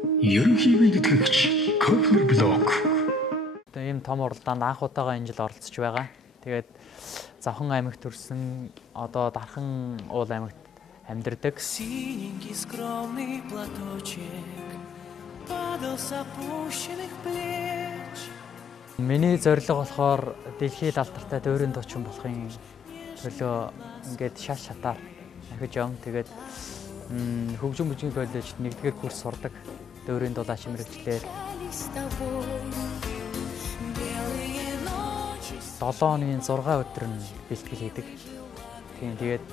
Ерөнхийдөө тэтгэгч Кофер блог. Тэгээ ийм том уралдаанд анх удаага энэ жил оролцож байгаа. Тэгээд Завхан аймагт төрсэн одоо Дархан уул аймагт амьдардаг. Синенький скромный платочек падал с опущенных плеч. Миний зорилго болохоор дэлхийд алдартай дүүрэн дуучин болохын төлөө ингээд шаш шатаар ахиж явна. Тэгээд хөгжим бүжгийн коллежид 1-р курс сурдаг. Дүүрэн дулаач мэрэгчлэр 7 оны 6 өдөр нь бэлтгэл хийдэг. Тийм тэгээд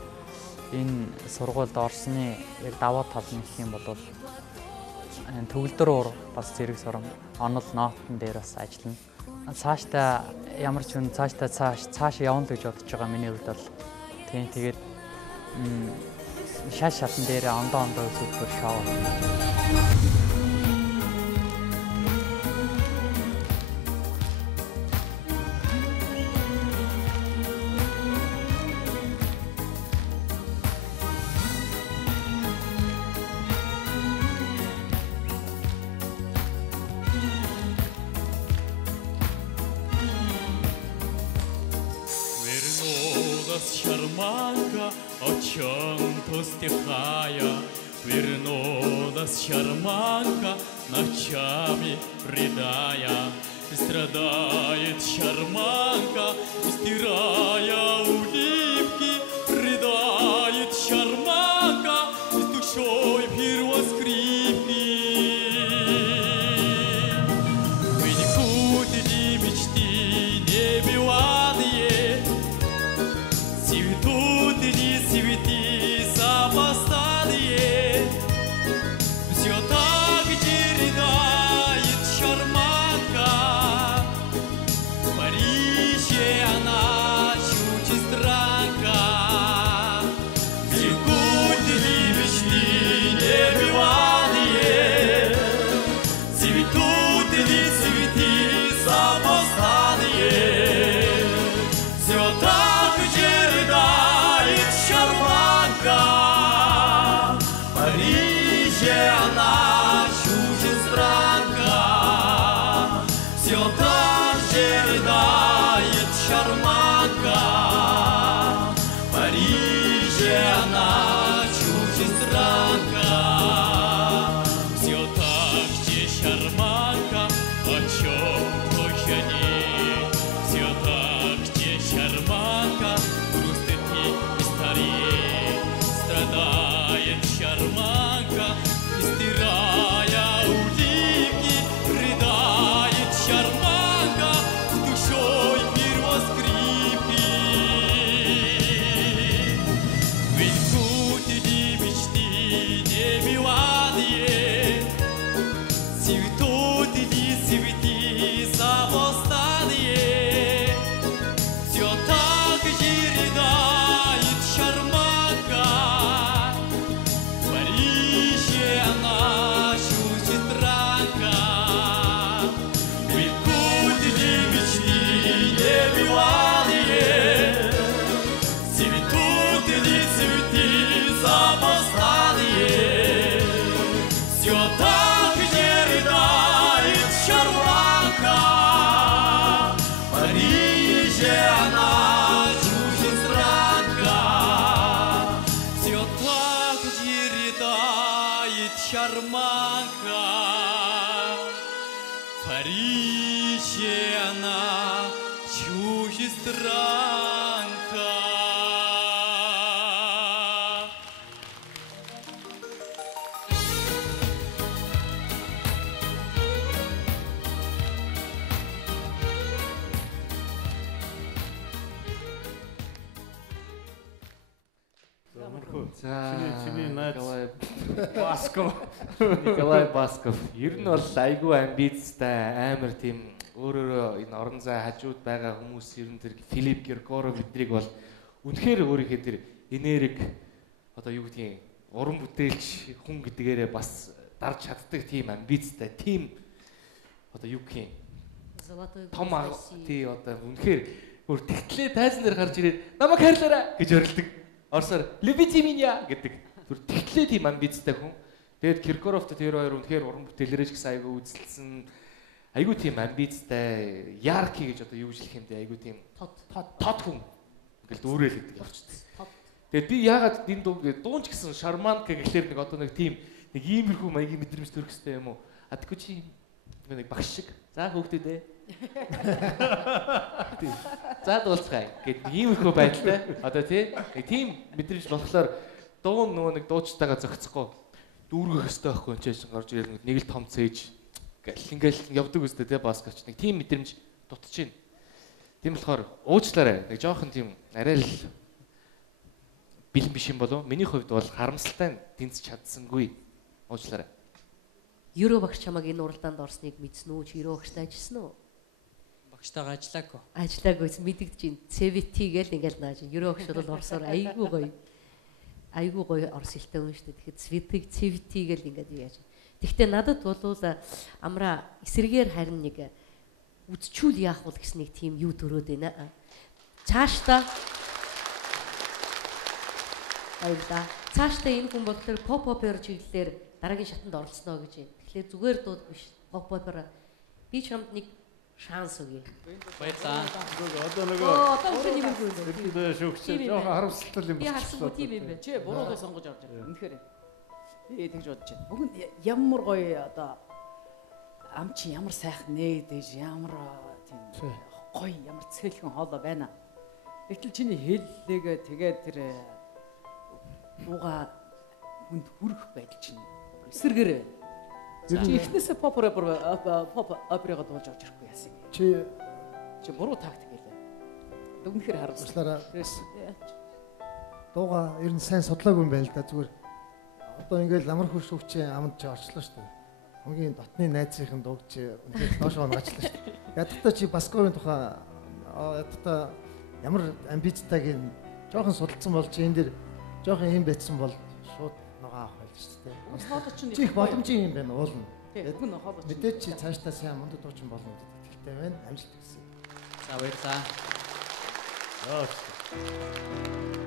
энэ сургуульд орсны яг даваа тал нь гэх юм бол төгөлдөр уур бас зэрэг сурам онол ноотон дээр бас ажиллана. Цаашдаа ямар ч хүн цааш явна л гэж бодож байгаа миний хувьд бол тийм тэгээд шаш шатан дээр ондоо үзүүлбэр шоу. Шарманка, о чем-то стихая, вернулась шарманка, ночами рыдая. Страдает шарманка, стирая улыбки, рыдает шарманка, с душой первоскрипки. Вынекут эти мечты небывалые, цветут эти цветы запоздалые. Все так рыдает шарманка, в Париже она чужестранка. Влекут эти мечты небывалые, цветут эти цветы запоздалые. Все так рыдает шарманка, в Париже она чужестранка. Все так же рыдает шарманка, в Париже она чужестранка. Все так же шарманка, о чем только не. Все так же шарманка, грустит и стареет. Страдает шарманка, стирая улыбки, рыдает шарманка, с душой первоскрипки. Влекут эти мечты небывалые, цветут эти цветы запоздалые. Все так же рыдает шарманка, в Париже она чужестранка. Влекут эти мечты небывалые, цветут эти цветы запоздалые. Все так же рыдает шарманка, в Париже она чужестранка. Все так же рыдает шарманка, в Париже она чужестранка. Чиний найз Николай Басков. Ер нь бол айгүй амбицтай, амар тийм өөрөөрөө энэ орон зай хажууд байгаа хүмүүс ер нь тэр Филипп Киркоров эдрийг бол үнэхээр өөрийнхөө тэр энерги одоо юу гэдгийг уран бүтээлч хүн гэдгээрээ бас дарж чаддаг тийм амбицтай, тийм одоо юу гэх юм том тий одоо үнэхээр өөр тэгтлээ тайзан дээр гарч ирээд намайг хайрлаарай гэж орилдог. Орсоор «Любите меня» гэдэг. Түр тэгтлээ тийм амбицтай хүн. Тэгээд Киркоровт тэр хоёр үнэхээр уран бүтээлээрээ ч гэсэн айгүй үзэлсэн. Айгүй тийм амбицтай, ярки гэж одоо юу гэж хэлэх юм бэ? Айгүй тийм тод хүн. Ингээл дүүрэл гэдэг явчихсан. Тэгээд би яагаад энэ дуун ч гэсэн шарманка гэхлээр нэг одоо нэг тийм нэг иймэрхүү маягийн мэдрэмж төрөх хэрэгтэй юм уу? Адгүй чи нэг багш шиг. За хөөхтэй дээ. За дуулцгаая гэд иймэрхүү байдалтай. Одоо тийм мэдрэмж болохоор дуун нөгөө нэг дуучтайгаа зөгцөхгүй дүүргэх хэрэгтэй байхгүй энэ чинь гарч ирэл нэг л том цээж гэл ингээл явдаг үстэй те баскетч нэг тийм мэдрэмж дутчихээн. Тийм болохоор уучлаарай. Нэг жоохон тийм арай л бэлэн биш юм болов. Миний хувьд бол харамсалтай нь тэнцэж чадсангүй. Уучлаарай. Юро багш чамаг энэ уралдаанд орсныг мэдсэн үү? Чи Юро багштай ажилласан уу? Багштайгаа ажиллаагүй. Ажиллаагүйс мэдэгдэж байна. CVT гээл ингээл нааж. Юро багш бол орсоор айгүй гоё. Айгүй гоё орс хэлтэй хүн шүү дээ. Тэгэхээр CVT гээл ингээд юу яаж. Тэгвэл надад бол амра эсрэгээр харин нэг үдчүүл яах вэ гэсэн нэг тийм юу төрөөд байна. Цаашдаа баярлаа. Цаашдаа энэ хүн болохоор pop-up-ээр чиглэлээр дараагийн шатанд оролцсноо гэж байна. Тэгэхээр зүгээр дууд биш. Pop-up-аар би чамд нэг шанс өгье. Баярлаа. Одоо нөгөө Одоо үгүй юм байна. тэр шүүгч жоохон харамсалтай юм Би харсан тийм юм байна. Чи буруугаа сонгож авч байгаа. Үнэхээр. Би тэгж бодож байна. Уг нь ямар гоё одоо ам чи ямар сайхан нээдэж ямар тийм гоё ямар цэглэн хоолой байна. Гэтэл чиний хэллэгээ тэгээд тэр ууга хүнд хүрэх байдал чинь эсэргээр байна. Чи эхнээсээ pop opera-га дуулж авч ирэхгүй яасан юм. Чи буруу тактик гэлээ. Үнэхээр харамслаа. Дууга ер нь сайн судлаагүй юм байл да зүгээр. Одоо ингээл амар хурш өвчөө амд чи орчлоо шүү дээ. Хамгийн дотны найзынхын дууг чи үнэхээр доош онгаачлаа шүү дээ. Ядтаа чи Басковын тухай ядтаа ямар амбицтайг жоохон судалсан бол чи энэ дэр жоохон юм байцсан бол шууд нугаа авах байл шүү дээ. Хоолой чинь Чи их боломжийн юм байна уулна. тэгвэл хоолой чинь Мэдээч чи цаашдаа сайн мундаг дуучин болно гэдэг итгэлтэй байна. Амжилт хүсье. За баярлаа. аа